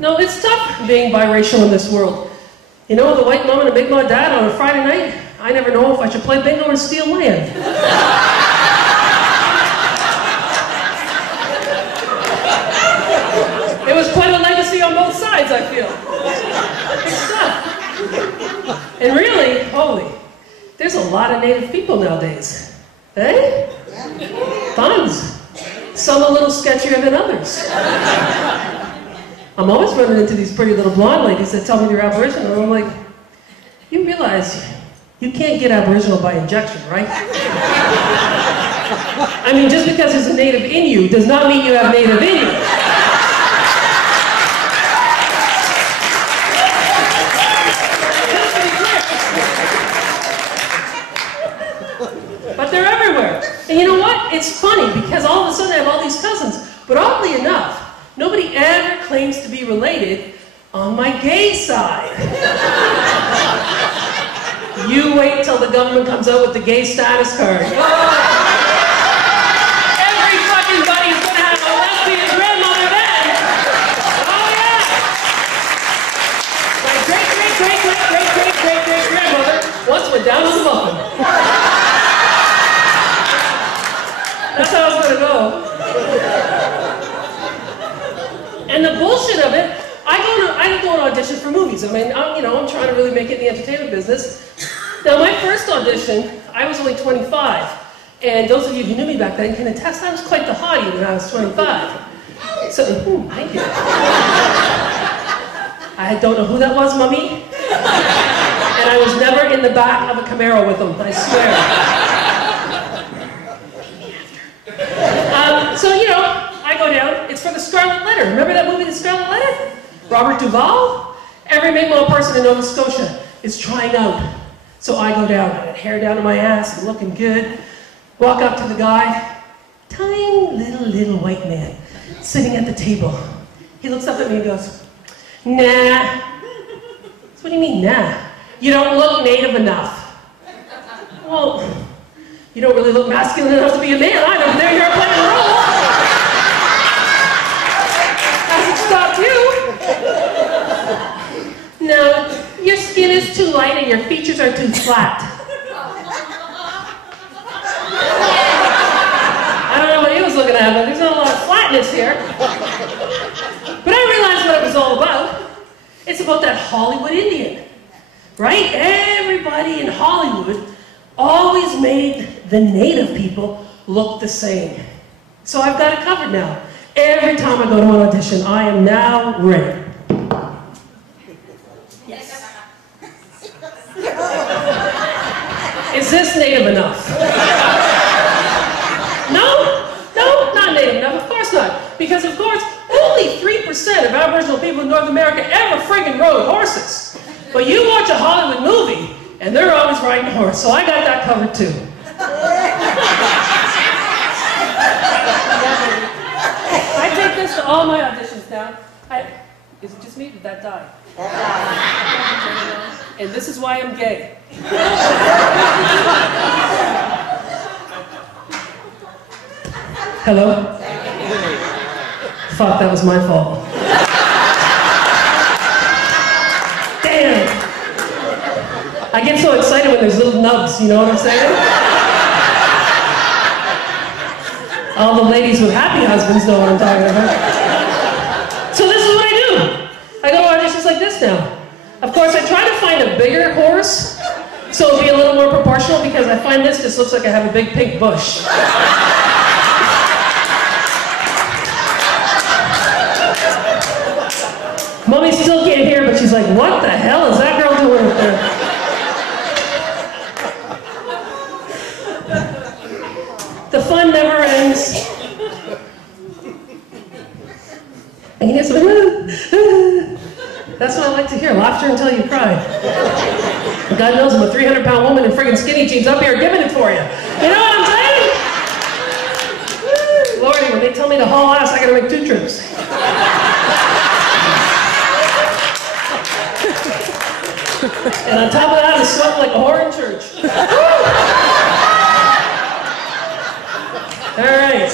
No, it's tough being biracial in this world. You know, the white mom and the big mom dad on a Friday night, I never know if I should play bingo or steal land. It was quite a legacy on both sides, I feel. It's tough. And really, holy, there's a lot of Native people nowadays. Eh? Tons. Some a little sketchier than others. I'm always running into these pretty little blonde ladies that tell me they're Aboriginal, and I'm like, you realize you can't get Aboriginal by injection, right? I mean, just because there's a Native in you does not mean you have Native in you. But they're everywhere. And you know what? It's funny because all of a sudden I have all these cousins, but oddly enough, nobody ever claims to be related on my gay side. You wait till the government comes out with the gay status card. Every fucking buddy's gonna have a lesbian grandmother then. Oh yeah. My great grandmother once went down on the muffin. That's how it's gonna go. And the bullshit of it, I go and audition for movies. I mean, I'm trying to really make it in the entertainment business. Now, my first audition, I was only 25. And those of you who knew me back then can attest I was quite the hottie when I was 25. So, thank you. I don't know who that was, Mummy. And I was never in the back of a Camaro with them, I swear. So, I go down. It's for the Scarlet Letter. Remember that movie, The Scarlet Letter? Robert Duvall? Every Mi'kmaq person in Nova Scotia is trying out. So I go down, I got hair down to my ass, I'm looking good. Walk up to the guy, tiny little white man, sitting at the table. He looks up at me and goes, nah. So what do you mean, nah? You don't look Native enough. Well, you don't really look masculine enough to be a man either. There you're playing a role. Hasn't stopped you. No, your skin is too light and your features are too flat. I don't know what he was looking at, but there's not a lot of flatness here. But I realized what it was all about. It's about that Hollywood Indian, right? Everybody in Hollywood always made the Native people look the same. So I've got it covered now. Every time I go to an audition, I am now ready. Yes. Is this Native enough? No, not Native enough, of course not. Because of course, only 3% of Aboriginal people in North America ever friggin' rode horses. But you watch a Hollywood movie, and they're always riding a horse, so I got that covered too. I take this to all my auditions now. Is it just me? Did that die? And this is why I'm gay. Hello? Fuck, that was my fault. Damn! I get so excited when there's little nubs, you know what I'm saying? All the ladies with happy husbands know what I'm talking about. So this is what I do. I go to auditions like this now. Of course, I try to find a bigger horse, so it'll be a little more proportional, because I find this just looks like I have a big pink bush. Mommy still can't hear, but she's like, what the hell is that girl doing up there? The fun never ends. And you hear something, that's what I like to hear, laughter until you cry. God knows I'm a 300-pound woman in friggin' skinny jeans up here giving it for you. You know what I'm saying? Lordy, when they tell me to haul ass, I gotta make 2 trips. And on top of that, I'm sweating like a whore in church. All right.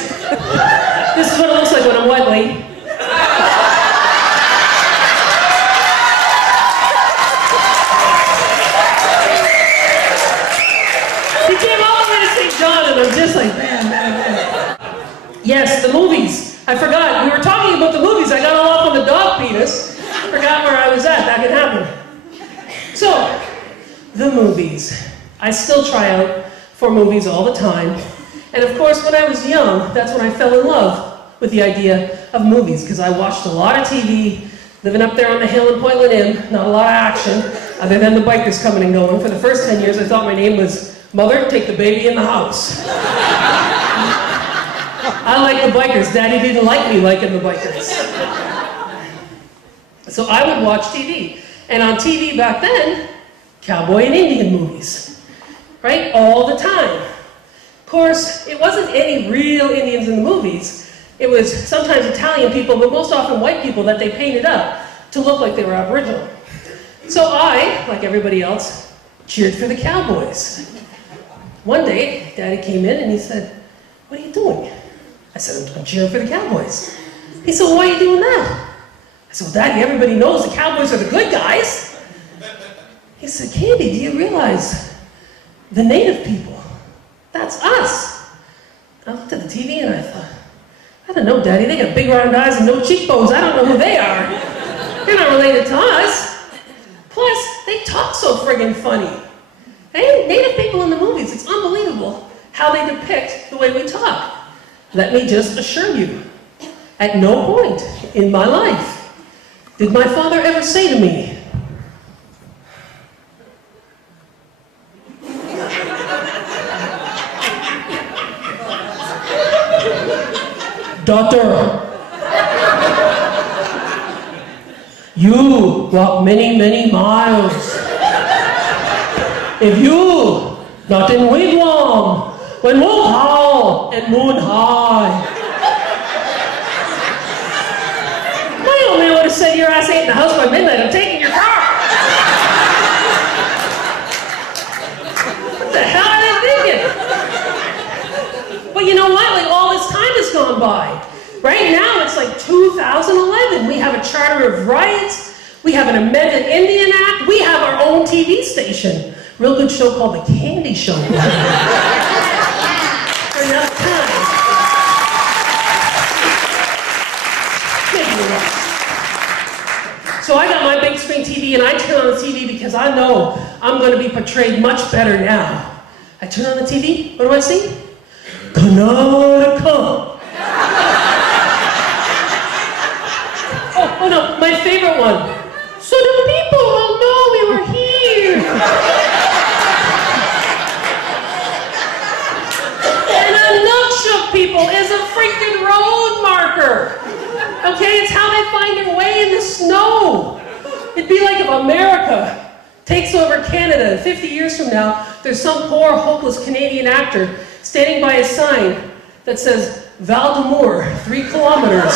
This is what it looks like when I'm wet, lady. movies. I still try out for movies all the time. And of course, when I was young, that's when I fell in love with the idea of movies, because I watched a lot of TV, living up there on the hill in Portland Inn, not a lot of action, other than the bikers coming and going. For the first 10 years, I thought my name was Mother, Take the Baby in the House. I like the bikers. Daddy didn't like me liking the bikers. So I would watch TV. And on TV back then, cowboy and Indian movies, right? All the time. Of course, it wasn't any real Indians in the movies. It was sometimes Italian people, but most often white people that they painted up to look like they were Aboriginal. So I, like everybody else, cheered for the cowboys. One day, Daddy came in and he said, "What are you doing?" I said, "I'm cheering for the cowboys." He said, "Well, why are you doing that?" I said, "Well, Daddy, everybody knows the cowboys are the good guys." He said, "Candy, do you realize the native people, that's us?" I looked at the TV and I thought, I don't know, Daddy, they got big round eyes and no cheekbones. I don't know who they are. They're not related to us. Plus, they talk so friggin' funny. Hey, native people in the movies, it's unbelievable how they depict the way we talk. Let me just assure you, at no point in my life did my father ever say to me, "Daughter, you walk many, many miles. If you not in wigwam, when wolf howl and moon high." My old man would have said, "Your ass ain't in the house by midnight, I'm taking your car." What the hell are they thinking? But you know what? Like, all this time has gone by. Right now, it's like 2011. We have a Charter of Rights. We have an amended Indian Act. We have our own TV station. Real good show called The Candy Show. For enough time. So I got my big screen TV and I turn on the TV because I know I'm going to be portrayed much better now. I turn on the TV, what do I see? Kanaka. Oh no, my favorite one. So the people will know we were here. And a Nukshuk people is a freaking road marker. Okay, it's how they find their way in the snow. It'd be like if America takes over Canada and 50 years from now, there's some poor, hopeless Canadian actor standing by a sign that says, "Val d'Amour, 3 kilometers.